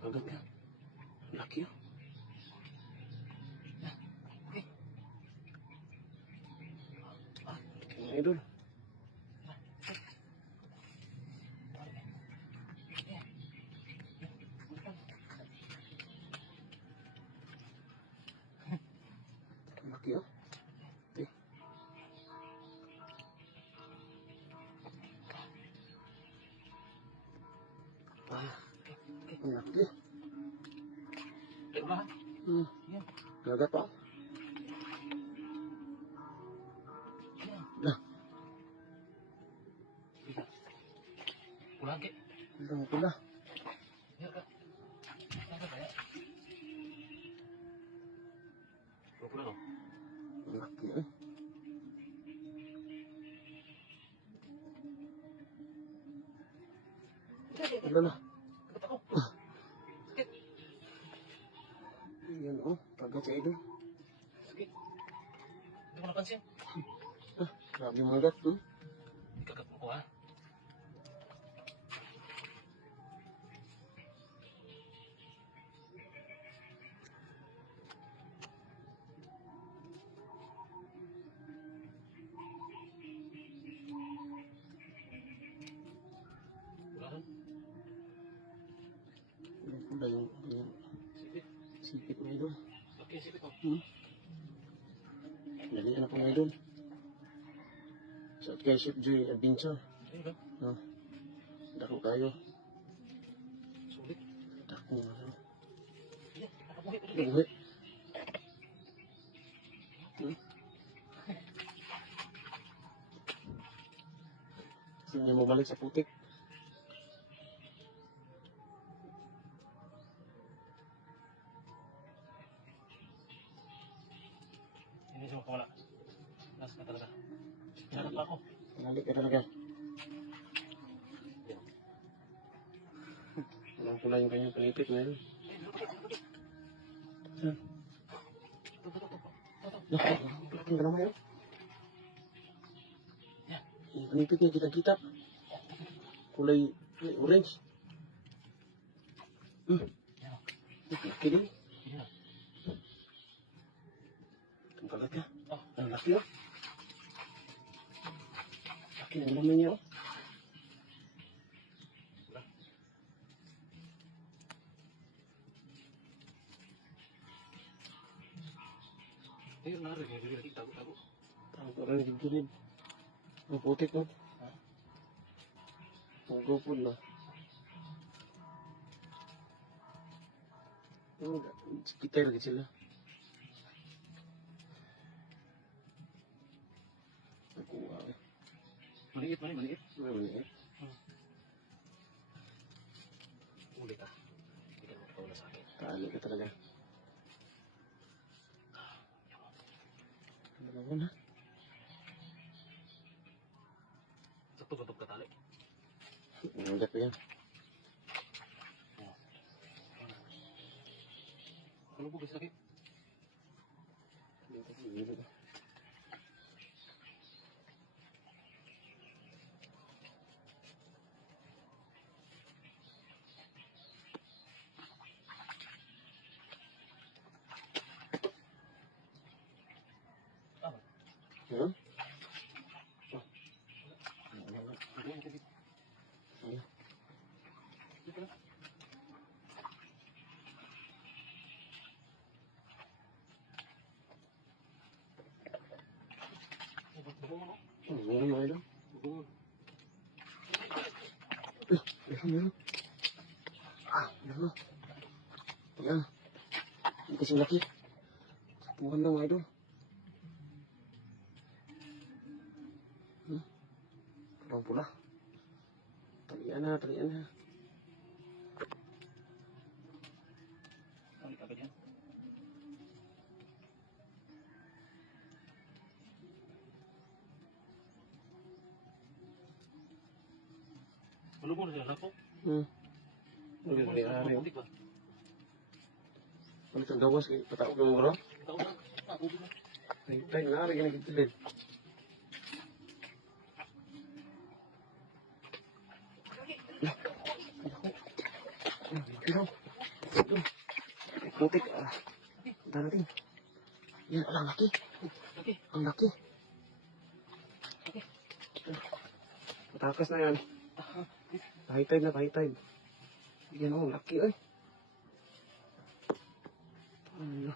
Kagat ka. Laki yun. Mga idol. Laki yun. Ang laki. Kagat pa. Pulang ke. Ang pula. Ya kak. Apa kayak? Pulang dong. Ang laki yun. Ano na? Kagat ako. Sakit. Yan o. Kagat sa idol. Sakit. Hindi ko napansin. Grabe yung magat. Ikagat mo ko ha. Pulang. Ang pula yung Sipit. sipit mga idol. Laki yung sipit oh. Jadi anak mga idol. Sa kay Chef Joy Adventure. Ayun ba? Dako kayo. Sulit. Dako nga. Iya. Nakabuhi pa rin. Buhi. Sige mo balik sa putik. Hindi siya makawala. Nas ka talaga. Hinarap pa ako. Nalik ka talaga. Walang pula yung kanyang panipit ngayon. Ang galamay yun. Yung panipit niya kita-kita. Kulay orange. Laki din. Iya. Ang kagat ka. Oh. Ang laki yun. Laki ng galamay niya. Ayun, narin. May lagi tago-tago. Ang parang gigilid. Ang putik no. Ang gupod no. Kita lagi sila. Aku Maliit, maliit. maliit. Ulit ah. Hindi ka makakawala sa akin. Tali ka talaga. Ano mo na? Sakto-sakto ka tali. Nanggap yan. Ano po gusto sakit? Dito sa gilid. Ah, Huh? Ano yung sakit? Ayan. Dito na. Bubungan mo. Meron mga idol. Bubungan. Meron. Meron. Ayan. Hindi kasi laki. Sapuhan lang mga idol. Pulang pula. Talian na, talian na. Tali agad yan. Malubong na siya, lapok. Maputik ba? Balik ang gawas kay patawag ng guro. Ikaw na. Ah, ubi na. Hintay na rin ginagito din. Pero, ito. Putik. Darating. Yan, ang laki. Ang laki. Patakas na yan. High tide na, high tide. Yan ang laki ay. Ano?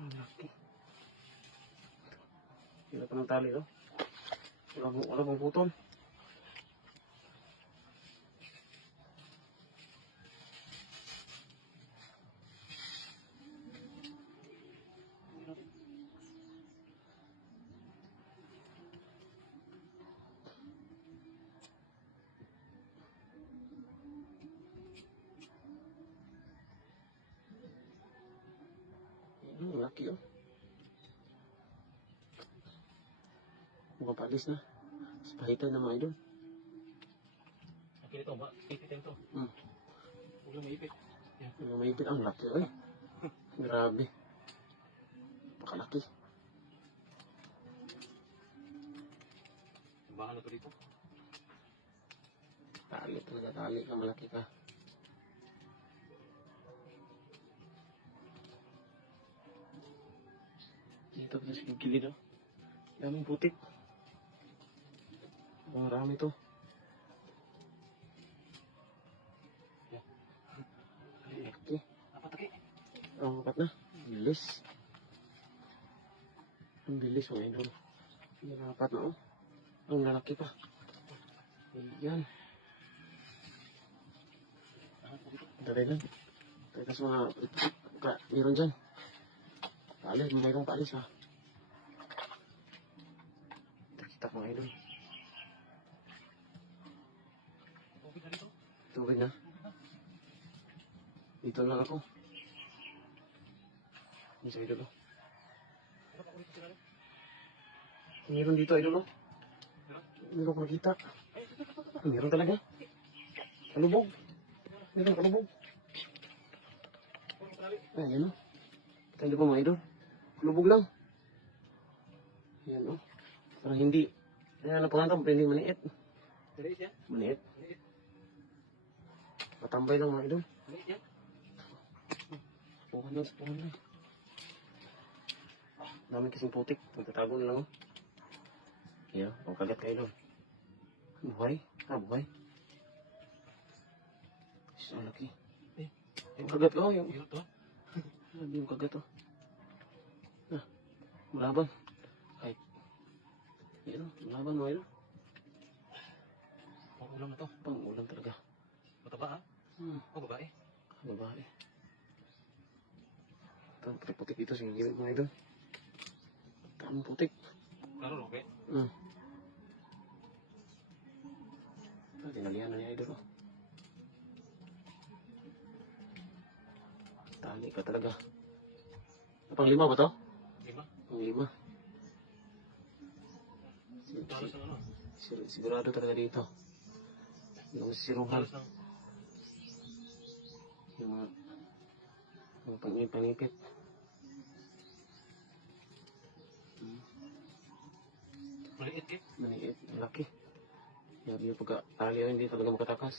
Ang laki. Hindi pa ng tali, oh. Wala bang putol. Ang laki, oh. Mukhang palis na. Pahitan na mga idol. Okay, ito ba? Ipitin to. Huwag lang maipit. Yan. Ang maipit, ang laki, ay. Grabe. Pakalaki. Bahan na to dito. Tali talaga, tali ka, malaki ka. Dito pa sa gilid, oh. Daming putik. Marami to. Yan. Laki. Apat laki. Ang apat na. Bilis. Ang bilis mga idol. Yung apat na, oh. Ang lalaki pa. Ayan. Dali lang. Tapos mga meron dyan. Palis, mayroong palis ha. Kita mga idol. Tubig na dito. Tubig na. Dito lang ako. Yung sa idol, oh. Ano pa ulit sila? Meron dito, idol, oh. Meron ko nakita. Meron talaga. Kalubog. Meron kalubog. Ayan, oh. Kita niyo po mga idol. Kalubog lang. Ayan, oh. Parang hindi. Ayan, ano pangatang, hindi maniit. Maliit yan. Maniit. Maliit. Patambay lang mga idol. Maliit yan. Puhan lang. Dami kasing putik. Magtatago na lang, oh. Ayan, ang kagat kayo doon. Buhay. Buhay. Ang laki. Yung kagat ko, yung... Hirap to. Hindi yung kagat, oh. Malaban. Kahit... Ayan, malaban mo, ayun. Pang ulam na to. Pang ulam talaga. Mataba ha? O babae. Babae. Ito, putik dito sa gilid mga idol. Tamang putik. Klaro, okay? Tinalihan na niya idol, oh. Tali ka talaga. Pang 5 ba to? 5. Pang 5. Talos ng ano? Sigurado talaga dito. Yung siruhan. Talos ng... Yung mga panipit. Maliit eh. Maniit. Laki. Yabi yung pagka-tali hindi talaga makatakas.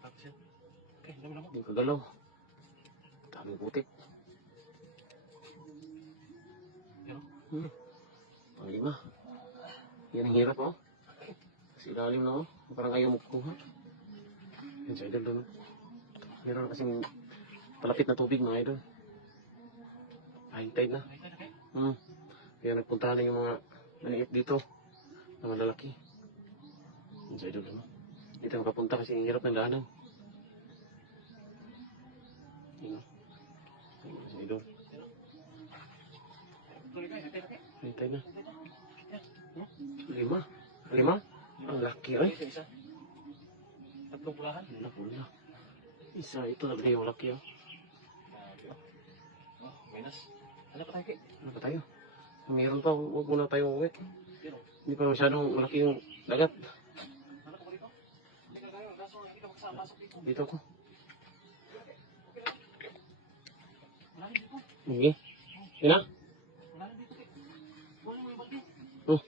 Tapos yan. Okay, dami naman. Hindi kagalaw. Daming putik. Yan o. Pang 5. Yan ang hirap, oh. Kasi ilalim na, oh. Parang ayaw magkuha. Yan sa idol doon, oh. Meron kasing palapit na tubig, mga idol. High tide na. Ay, tayo. Kaya nagpuntahan na yung mga maniit dito. Na malalaki. Yan sa idol, oh. Dito makapunta kasi ang hirap ng daanan. Yan, oh. Yan sa idol. Tuloy tayo, hintay. High tide na. 5. Ang laki, ay. Isa. Tatlong pulahan. Wala po na. Isa, ito talaga yung laki, oh. Oh, minus. Ano pa tayo, Kik? Ano pa tayo? Meron pa, huwag muna tayo uwi. Pero, Hindi pa masyadong malaki yung dagat. ano pa dito? Hindi ka tayo, kaso hindi ka magsapasok dito. Dito ko. Malalim dito. Sige. Yun na? Malalim dito. Wala mo yung bagyo. Oh.